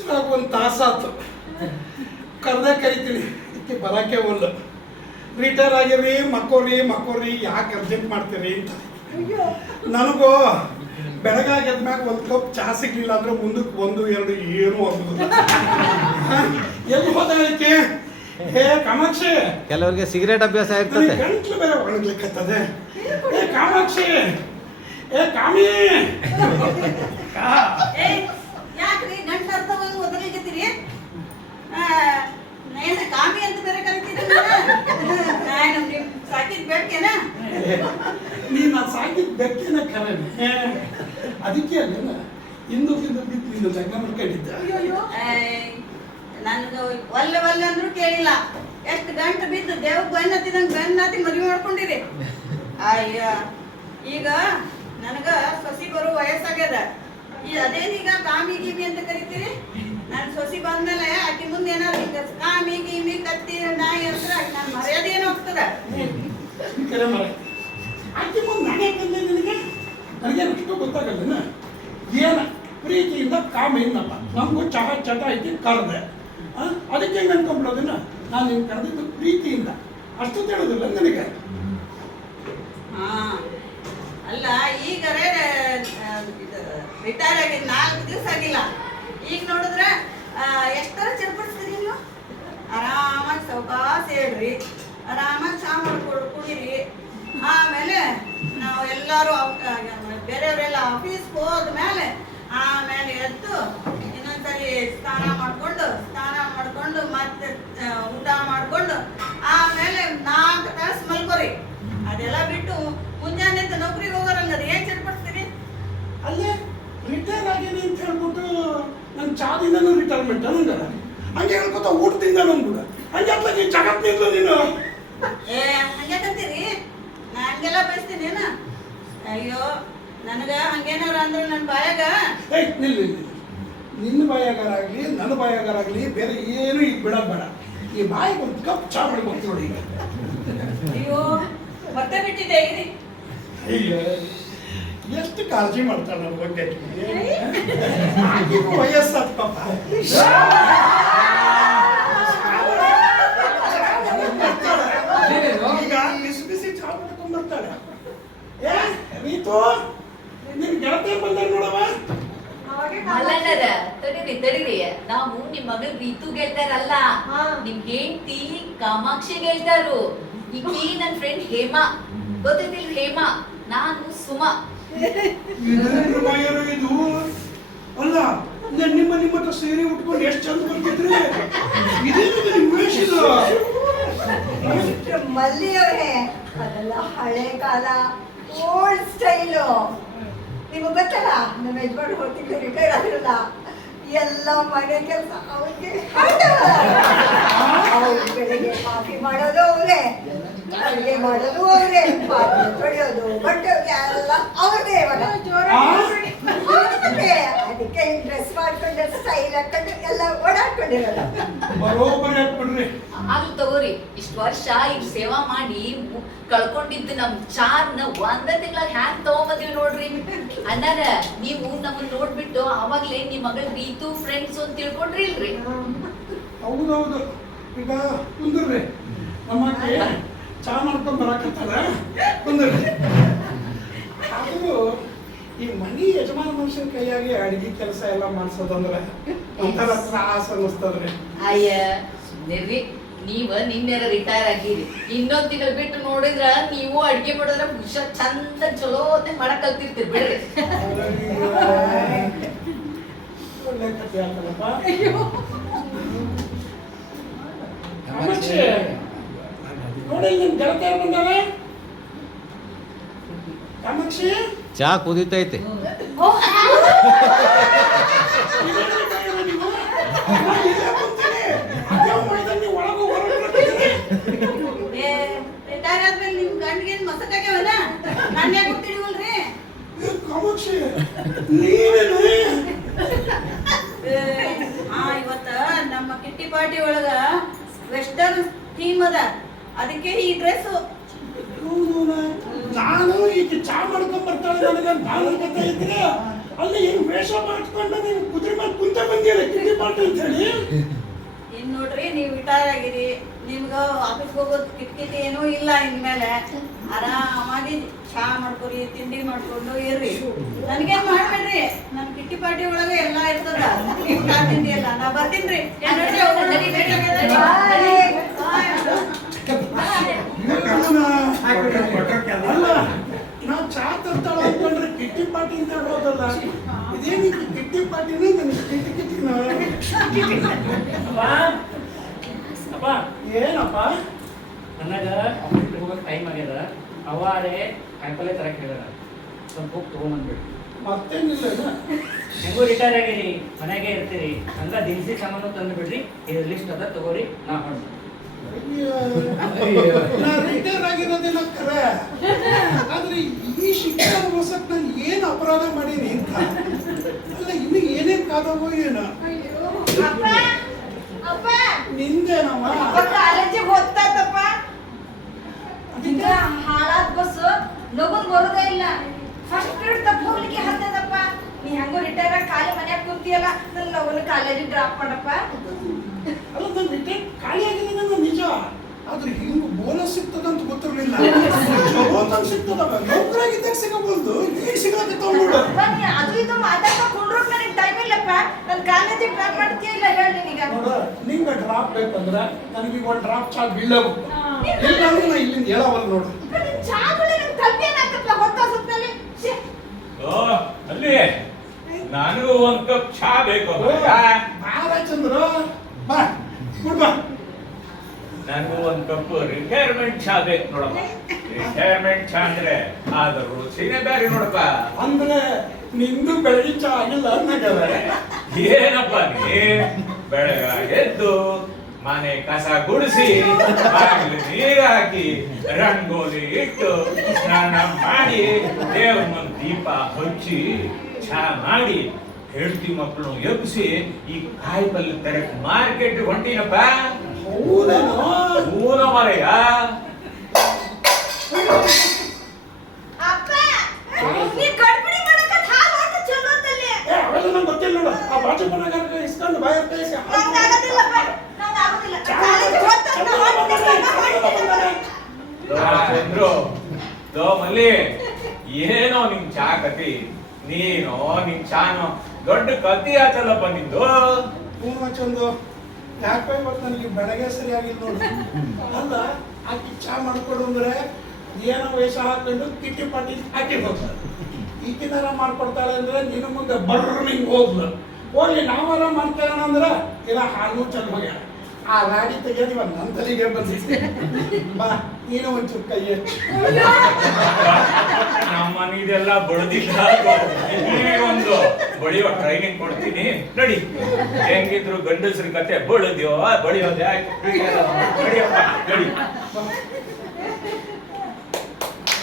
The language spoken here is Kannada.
ಇಷ್ಟರಾಗ ಒಂದು ತಾಸಾತು ಕರ್ದೆ ಕರಿತೀನಿ ಇದಕ್ಕೆ ಬರೋಕ್ಕೆ ಒಂದು ರಿಟೈರ್ ಆಗಿರಿ ಮಕ್ಕೋರಿ ಯಾಕೆ ಅರ್ಜೆಂಟ್ ಮಾಡ್ತೀರಿ ಅಂತ. ನನಗೂ ಬೆಳಗಾಗಿ ಎದ್ಮ್ಯಾಗ ಒಂದು ಕಪ್ ಚಹಾ ಸಿಗ್ಲಿಲ್ಲ ಅಂದ್ರೆ ಮುಂದಕ್ಕೆ 1 2 ಏನೂ ಆಗುದಿಲ್ಲ. ಎಲ್ಲಿ ಹೋದಕ್ಕೆ ಹೇ ಕಾಮಾಕ್ಷಿ, ಕೆಲವರಿಗೆ ಸಿಗರೇಟ್ ಅಭ್ಯಾಸ ಇರ್ತದೆ, ಗಂಟ್ಲು ಬೇರೆ ಒಣಗ್ಲಿಕ್ಕತ್ತದೆ. ಏ ಕಾಮಾಕ್ಷಿ, ಏ ಕಾಮಿ, ಯಾಕ್ರಿ ಗಂಟ್ಲು ಅರ್ಥವಾಗಿ ಒದಲಿಕತ್ತೀರಿ? ಏನು ಕಾಮಿ ಅಂತ ಬೇರೆ ಕರಿತೀರಿ? ನಾನು ನಿಮ್ ಸಾಕಿದ್ ಬೇಕೇನ? ನೀನು ನಾನು ಸಾಕಿದ್ ಬೆಕ್ಕಿನ ಕರೇನೆ, ಅದಕ್ಕೆ ಅಲ್ಲ ಇಂದು ಬಿದ್ದು ಜಗ್ಗ ಮಾಡ್ಕೊಂಡಿದ್ದೆ. ನನ್ಗೆ ಒಲ್ಲೆ ಅಂದ್ರೂ ಕೇಳಿಲ್ಲ. ಎಷ್ಟು ಗಂಟು ಬಿದ್ದು ದೇವ್ ಬೆನ್ನತ್ತಿದಂಗೆ ಬೆನ್ನತ್ತಿ ಮದುವೆ ಮಾಡ್ಕೊಂಡಿರಿ. ಅಯ್ಯ, ಈಗ ನನಗ ಸೊಸಿ ಬರೋ ವಯಸ್ಸಾಗ್ಯದ. ಅದೇನೀಗ ಕಾಮಿ ಗೀಮಿ ಅಂತ ಕರಿತೀರಿ? ನನ್ನ ಸೊಸಿ ಬಂದ್ಮೇಲೆ ಆಕಿ ಮುಂದೆ ಏನಾದ್ರು ಹಿಂಗ ಕಾಮಿ ಗೀಮಿ ಕತ್ತಿ ನಾಯಿ ಅಂದ್ರೆ ನನ್ನ ಮರ್ಯಾದೆ ಏನು ಹೋಗ್ತದ? ಆಕೆ ಮುಂದೆ ನಾನೇ ಬಂದೆ ನಿನಗೆ, ನನಗೇನಷ್ಟು ಗೊತ್ತಾಗಲ್ಲ. ಏನ ಪ್ರೀತಿಯಿಂದ ಕಾಮಿಂದಪ್ಪ ನಮಗೂ ಚಹಾ ಚಟ ಐತಿ ಕರೆದೆ, ಅದಕ್ಕೆ ಹೆಂಗೆ ಅನ್ಕೊಂಡ್ಬಿಡೋದನ್ನ ನಾನು ನಿಮ್ಗೆ ಕರೆದಿದ್ದು ಪ್ರೀತಿಯಿಂದ, ಅಷ್ಟು ತಿಳಿದಿಲ್ಲ ನನಗೆ. ಅಲ್ಲ, ಈಗ ರಿಟೈರ್ ಆಗಿ 4 ದಿವಸ ಆಗಿಲ್ಲ. ಈಗ ನೋಡಿದ್ರೆ ಎಷ್ಟರ ಚರ್ಪಡಿಸ್ತೀರಿ ನೀವು? ಆರಾಮಾಗಿ ಸೌಕಾಸ ಹೇಳ್ರಿ, ಆರಾಮಾಗಿ ಚಹಾ ಮಾಡ್ಕೊಡು ಕುಡೀರಿ. ಆಮೇಲೆ ನಾವು ಎಲ್ಲರೂ ಬೇರೆಯವರೆಲ್ಲ ಆಫೀಸ್ಗೆ ಹೋದ್ಮೇಲೆ ಆಮೇಲೆ ಎದ್ದು ಇನ್ನೊಂದ್ಸರಿ ಸ್ನಾನ ಮಾಡ್ಕೊಂಡು ಮತ್ತೆ ಊಟ ಮಾಡ್ಕೊಂಡು ಆಮೇಲೆ 4 ತಾಸು ಮಲ್ಕೋರಿ. ಅದೆಲ್ಲ ಬಿಟ್ಟು ಮುಂಜಾನೆ ನೌಕರಿಗೆ ಹೋಗೋರಂಗದ ಏನ್ ಚಟ್ಪಡ್ತೀರಿ? ಅಲ್ಲೇ ರಿಟೈರ್ ಆಗೀನಿ ಅಂತ ಹೇಳ್ಬಿಟ್ಟು ನನ್ನ ಚಾದಿಂದನೂ ರಿಟೈರ್ಮೆಂಟ್ ಅನ್ನಂಗಾರ, ಹಂಗೆ ಹೇಳ್ಕೊತ ಊಟದಿಂದ ನಮ್ಗೂಡ ಹಂಗೆ ಅಲ್ಲ ನೀನು ಜಗತ್ತಿಲ್ಲ ನೀನು. ಹಂಗ್ಯಾಕಂತೀರಿ? ನಾ ಹಂಗೆಲ್ಲ ಬಯಸ್ತೀನಿ ಏನ? ಅಯ್ಯೋ, ನನಗ ಹಂಗೇನಾರ ಅಂದ್ರೆ ನನ್ನ ಬಾಯಾಗ ನಿಲ್ಲ, ನಿನ್ನ ಬಾಯಾಗಾರಾಗ್ಲಿ ನನ್ನ ಬಾಯಾಗಾರಾಗ್ಲಿ ಬೇರೆ ಏನು ಈಗ ಬಿಡೋದು ಬೇಡ. ಈ ಬಾಯಿಗೆ ಒಂದು ಕಪ್ ಚಹಾ ಮಾಡ್ಬೇಕು ನೋಡಿ ಈಗ. ಅಯ್ಯೋ, ಮತ್ತೆ ಬಿಟ್ಟಿದ್ದೆ ಇರಿ. ಅಯ್ಯೋ, ಎಷ್ಟು ಕಾಳಜಿ ಮಾಡ್ತಾಳೆ ನನ್ನ ಬಗ್ಗೆ. ಆಕೆಗೂ ವಯಸ್ಸಾದ ಪಾಪ. ಈಗ ಬಿಸಿ ಚಹಾ ಮಾಡ್ಕೊಂಡ್ ಬರ್ತಾಳೆ. ಏ ರೀತು, ನಿನ್ ಗೆಳತಿ ಬಂದಾರ ನೋಡವ. ಮಲ್ಲಣ್ಣರ ತಡೀರಿ, ನಾವು ನಿಮ್ ಮಗಳು ರೀತು ಗೆಲ್ತಾರಲ್ಲ, ನಿಮ್ ಹೆಂಡತಿ ಕಾಮಾಕ್ಷಿ ಗೆಲ್ತಾರು. ಈಕಿ ನನ್ ಫ್ರೆಂಡ್ ಹೇಮಾ, ಗೊತ್ತೈತಿಲ್? ಹೇಮಾ, ನಾನು ಸುಮಾ. ಇದು ಅಲ್ಲ, ನಿಮ್ಮ ಹತ್ರ ಸೇರಿ ಉಟ್ಕೊಂಡು ಎಷ್ಟು ಚಂದ ಬರ್ತಿದ್ರಿ. ಇದೇನು ಮಲ್ಲಿಯವರೇ, ಅದೆಲ್ಲ ಹಳೆ ಕಾಲ, ಓಲ್ಡ್ ಸ್ಟೈಲು. ನಿಮಗೆ ಗೊತ್ತಲ್ಲ, ನಮ್ಮ ಯಜಮಾನ್ ಹೊತ್ತಿಗೆ ರಿಟೈರ್ ಆಗಿರಲ್ಲ, ಎಲ್ಲ ಮನೆ ಕೆಲಸ ಅವ್ರಿಗೆ. ಅವ್ರು ಬೆಳಿಗ್ಗೆ ಕಾಫಿ ಮಾಡೋದು ಅವರೇ, ಅಡುಗೆ ಮಾಡೋದು ಅವರೇ, ಪಾತ್ರೆ ತೊಳೆಯೋದು, ಬಟ್ಟೆ ಎಲ್ಲ ಅವ್ರದೇ. ಇವಾಗ ಅದಕ್ಕೆ ಡ್ರೆಸ್ ಮಾಡ್ಕೊಂಡು ಸ್ಟೈಲ್ ಹಾಕೊಂಡು ಎಲ್ಲ ಓಡಾಡ್ಕೊಂಡಿರಲ್ಲ. ಆಗ್ಲಿ ತಗೋರಿ, ಇಷ್ಟ ವರ್ಷ ಈಗ ಸೇವಾ ಮಾಡಿ ಕಳ್ಕೊಂಡಿದ್ದು ನಮ್ ಚಾರ್ನ 1 ತಿಂಗಳ ಹ್ಯಾಂಗ್ ತಗೊಂಬಂದಿವಿ ನೋಡ್ರಿ. ಅಣ್ಣಾರ, ನೀವು ನಮ್ಮನ್ನ ನೋಡ್ಬಿಟ್ಟು ಅವಾಗ್ಲೇ ನಿಮ್ ಮಗಳ ರೀತು ಫ್ರೆಂಡ್ಸ್ ಅಂತ ತಿಳ್ಕೊಂಡ್ರಿ ಇಲ್ರಿ? ಹೌದೌದು. ಈಗ ಕುಂದ್ರಿ, ನಮ್ಮ ಚಹಾ ಮಾಡ್ಕೊಂಡ್ ಬರಾಕತ್ತಾರ, ಕುಂದ್ರಿ. ಆದ್ರೂ ಈ ಮನಿ ಯಜಮಾನ ಮನುಷ್ಯನ ಕೈಯಾಗಿ ಅಡಿಗೆ ಕೆಲಸ ಎಲ್ಲ ಮಾಡ್ಸೋದಂದ್ರೆ ಒಂಥರ ತ್ರಾಸ ಅನ್ನಿಸ್ತದ್ರಿ. ಅಯ್ಯ ಸುಮ್ಮನೆ, ನೀವ ನಿನ್ನೆರ ರಿಟೈರ್ ಆಗಿರಿ, ಇನ್ನೊಂದ್ ತಿಂಗಳು ಬಿಟ್ಟು ನೋಡಿದ್ರ ನೀವು ಅಡ್ಗೆ ಮಾಡೋದ್ರ ಹುಷಾರ್ ಚಂದ ಚಲೋ ಮಾಡಕ್ ಕಲ್ತಿರ್ತೀರಿ ಬಿಡ್ರಿ. ಒಳ್ಳೆ ಕಥೆ ಆಗ್ತದಪ್ಪ. ನೋಡಿ, ನಿನ್ ಗೆಳತಿ ಯಾರು ಬಂದಾರೆ? ಕಾಮಾಕ್ಷಿ, ಚಹಾ ಕುದೀತೈತೆ. ರಿಟೈರ್ ಆದ್ಮೇಲೆ ನಿಮ್ ಗಂಡಿಗೇನ್ ಮಸಕಾಗ್ಯಾವಲ್ಲ, ನಾನು ಯಾಕೆ ಗೊತ್ತಿಡಿವಲ್ರಿ? ಕಾಮಾಕ್ಷಿ, ನೀವೇನು? ಇವತ್ತ ನಮ್ಮ ಕಿಟ್ಟಿ ಪಾರ್ಟಿ ಒಳಗ ವೆಸ್ಟರ್ನ್ ಥೀಮ್ ಅದ, ಅದಕ್ಕೆ ಈ ಡ್ರೆಸ್. ನಾನು ಈಗ ಚಾ ಮಾಡ್ಕೊಂಡ್ ಬರ್ತಾಳೆ, ನನಗೆ ಬಾಳ ಕಥೆ ಇದ್ರೆ ಅಲ್ಲ ಏನು ವೇಷ ಮಾಡ್ಕೊಂಡು ನೀವು ಕುದುರೆ ಮೇಲೆ ಕುಂತ ಬಂದಿರ ಕಿಟ್ಟಿ ಪಾರ್ಟಿ ಅಂತ ಹೇಳಿ. ಇನ್ ನೋಡ್ರಿ ನೀವು ರಿಟೈರ್ ಆಗಿರಿ, ನಿಮ್ಗ ಆಫೀಸ್ಗೆ ಹೋಗೋದು ಕಿಟ್ಕಿಟಿ ಏನೂ ಇಲ್ಲ ಇನ್ಮೇಲೆ. ಆರಾಮಾಗಿ ಚಹಾ ಮಾಡ್ಕೊರಿ, ತಿಂಡಿ ಮಾಡ್ಕೊಂಡು ಇರ್ರಿ. ನನ್ಗೇನ್ ಮಾಡ್ಬೇಡ್ರಿ, ನಮ್ ಕಿಟ್ಟಿ ಪಾರ್ಟಿ ಒಳಗೆ ಎಲ್ಲಾ ಇರ್ತದ. ನೀವು ಚಹಾ ತಿಂಡಿ ಎಲ್ಲ ನಾ ಬರ್ತೀನ್ರಿ. ಅಲ್ಲ ನಾವು ಚಾ ತರ್ತಾಳ ಅನ್ಕೊಂಡ್ರೆ ಕಿಟ್ಟಿ ಪಾರ್ಟಿ ಅಂತ ಹೇಳೋದಲ್ಲ. ಇದೇನು ಕಿಟ್ಟಿ ಪಾರ್ಟಿನೇ ನನಗೆ ಕಿಟ್ಟಿ ಕಿಟ್ಟಿನ. ಅಪ್ಪ ಏನಪ್ಪ ನನಗ ಆಫೀಸ್ಗೆ ಹೋಗಕ್ಕೆ ಟೈಮ್ ಆಗ್ಯದ. ಅವಾರೇ ಕಾಯಿಪಲ್ಲೆ ತರಕ್ಕೆ ಹೇಳ್ಯಾರ, ಸ್ವಲ್ಪ ಹೋಗಿ ತೊಗೊಂಬಂದ್ಬಿಡಿ. ಮತ್ತೇನಿಲ್ಲ ಹೆಂಗೂ ರಿಟೈರ್ ಆಗಿರಿ, ಮನೆಗೆ ಇರ್ತೀರಿ, ಹಂಗ ದಿನಸಿ ಸಾಮಾನು ತಂದು ಬಿಡ್ರಿ. ಇದು ಲಿಸ್ಟ್ ಅದ ತಗೋರಿ, ನಾ ಹೊಂಟು. ನಾ ರಿಟೈರ್ ಆಗಿರೋದಿಲ್ಲ ಖರೆ, ಆದ್ರೆ ಈ ಶಿಕ್ಷೆ ಅನುಭವಿಸಕ್ ನಾನು ಏನು ಅಪರಾಧ ಮಾಡೀನಿ ಅಂತ. ಅಲ್ಲ ಇನ್ನು ಏನೇನ್ ಕಾದವೋ ಏನೋ. ಅಪ್ಪ ಅಪ್ಪ ನಿಂದೇನವ ಕಾಲೇಜಿಗೆ ಹೋಗ್ತಾತಪ್ಪ. ಅದಕ್ಕ ಹಾಳಾದ ಬಸ್ ಲಗುನ್ ಬರೋದೇ ಇಲ್ಲ. ಫಸ್ಟ್ ಪೀರಿಯಡ್ ತಪ್ಪ ಹೋಗ್ಲಿಕ್ಕೆ ಹತ್ತದಪ್ಪ. ನೀ ಹೆಂಗೋ ರಿಟೈರ್ ಆಗಿ ಖಾಲಿ ಮನ್ಯಾಗ ಕುಂತಿಯಲ್ಲ, ನನ್ನ ಲಗುನ್ ಕಾಲೇಜಿಗೆ ಡ್ರಾಪ್ ಮಾಡಪ್ಪ. ಅಲ್ಲ ನಾನು ರಿಟೈರ್ ಖಾಲಿ ಆಗಿದೆ ನನ್ನ ನಿಜ, ಆದ್ರೆ ಹಿಂಗ್ ಬೋನಸ್ ಸಿಗ್ತದಂತ ಗೊತ್ತಿರ್ಲಿಲ್ಲ. ಬೋನಸ್ ಸಿಗ್ತದವ ನೌಕರಾಗಿದ್ದಾಗ ಸಿಗಬಹುದು, ಈಗ ಸಿಗಲಕತ್ತಾವ ನೋಡು. ಅಪ್ಪ, ನೀ ಅದು ಇದು ಮಾತಾಡ್ತಾ ಕುಂಡ್ರೋಕ್ ನನಗೆ ಟೈಮ್ ಇಲ್ಲಪ್ಪ. ನನ್ನ ಕಾಲೇಜಿಗೆ ಡ್ರಾಪ್ ಮಾಡ್ತೀಯ ಇಲ್ಲ ಹೇಳಿ ನಿನಗ. ನೋಡು ನಿಂಗೆ ಡ್ರಾಪ್ ಬೇಕಂದ್ರೆ ನನಗೆ ಒಂದು ಡ್ರಾಪ್ ಚಾರ್ಜ್ ಬೀಳಬೇಕು. ಇಲ್ಲ ಅಂದ್ರೆ ನಾ ಇಲ್ಲಿಂದ ಹೇಳವಲ್ಲ ನೋಡು. ಚಾಗುಳಿ ನಂಗೆ ತಲ್ಪೇನಾಗತ್ತಪ್ಪ ಹೊತ್ತ ಸುತ್ತಲ್ಲಿ. ಅಲ್ಲಿ ನನಗೂ ಒಂದ್ ಕಪ್ ಚಹಾ ಬೇಕು. ಬಾರ ಚಂದ್ರ ಬಾ ಬಾ. ನನಗೂ ಒಂದ್ ಕಪ್ ರಿಟೈರ್ಮೆಂಟ್ ಚಹಾ ಬೇಕು ನೋಡಪ್ಪ. ರಿಟೈರ್ಮೆಂಟ್ ಚಹಾ ಅಂದ್ರೆ ಅದ್ರ ರುಚಿನೇ ಬೇರೆ ನೋಡಪ್ಪ. ಅಂದ್ರೆ ನಿಂದು ಬೆಳಗ್ಗೆ ಚಾ ಆಗಿಲ್ಲ ಅನ್ನಗಲ್ಲ. ಏನಪ್ಪ ನೀ ಬೆಳಗ ಎದ್ದು ಮನೆ ಕಸ ಗುಡಿಸಿ, ಬಾಗಿಲು ನೀರು ಹಾಕಿ, ರಂಗೋಲಿ ಇಟ್ಟು, ಸ್ನಾನ ಮಾಡಿ, ದೇವ್ರ ಮುಂದೆ ದೀಪ ಹಚ್ಚಿ, ಚಹಾ ಮಾಡಿ, ಹೆಂಡತಿ ಮಕ್ಕಳು ಎಬ್ಬಿಸಿ, ಈ ಕಾಯಿ ಪಲ್ಯ ತರಕ್ ಮಾರ್ಕೆಟ್ ಹೊಂಟಿನಪ್ಪ. ಹೌದೇನೋ? ಮೂಲ ಮರೆಯ ಅಪ್ಪ, ನೀ ಗಡ್ಬಿಡಿ ಮಾಡಕತ್ ಹಾಲು ಹಾಕಿ ಚಲೋ ತಲ್ಲಿ. ಅವೆಲ್ಲ ನಂಗೆ ಗೊತ್ತಿಲ್ಲ ನೋಡು. ಆ ಬಾಜು ಮನೆಗಾರ ಇಸ್ಕೊಂಡು ಬಾಯರ್ ಕೈಸಿ ನಂಗ್ ಆಗೋದಿಲ್ಲಪ್ಪ, ನಂಗ್ ಆಗೋದಿಲ್ಲ. ಕಾಲೇಜಿಗೆ ಹೋಗ್ತಾ ಚಂದ್ರು ಲೋ ಮಲ್ಲಿ, ಏನೋ ನಿನ್ ಚಾ ಕತಿ, ನೀನೋ ನಿನ್ ಚಾನೋ ದೊಡ್ಡ ಕತಿ ಆತಲ್ಲಪ್ಪ ನಿಂದು. ಹ್ಞೂ ಚಂದು, ಯಾಕೋ ಇವತ್ತು ನನಗೆ ಬೆಳಗ್ಗೆ ಸರಿಯಾಗಿಲ್ಲ ನೋಡು. ಅಲ್ಲ ಆಕಿ ಚಾ ಮಾಡ್ಕೊಡು ಅಂದ್ರೆ ಏನೋ ವೇಷ ಹಾಕೊಂಡು ಕಿಟ್ಟಿ ಪಾಟಿ ಹಾಕಿ ಹೋಗ್ತಾರೆ. ಈಗಿನಾರ ಮಾಡ್ಕೊಡ್ತಾಳೆ ಅಂದ್ರೆ ನಿನ್ನ ಮುಂದೆ ಬರ್ರ ನಿಂಗೆ ಹೋಗ್ಲು ಹೋಗ್ಲಿ. ನಾವಾರ ಮಾಡ್ತಾರ ಅಂದ್ರೆ ಇಲ್ಲ ಹಾಲು ಚಂದ ಹೋಗ್ಯಾರ. ಆ ಗಾಡಿ ತೆಗೆಯೋದು ಇವಾಗ ನನ್ನ ತಲೆಗೆ ಬಂದಿದೆ. ಬಾ ನೀನು ಒಂಚೂರು ಕೈ ಎತ್ತು. ನಮ್ಮ ಮನೆದೆಲ್ಲ ಬಡ್ದಿಲ್ಲ, ಒಂದು ಬಳಿಯೋ ಟ್ರೈನಿಂಗ್ ಕೊಡ್ತೀನಿ ನಡಿ. ಹೆಂಗಿದ್ರು ಗಂಡಸ್ರ ಕತೆ ಬಳಿದ್ಯೋ ಬಳಿಯೋದೇ ಆಯ್ತು. ನಡಿಯಪ್ಪ ನಡಿ.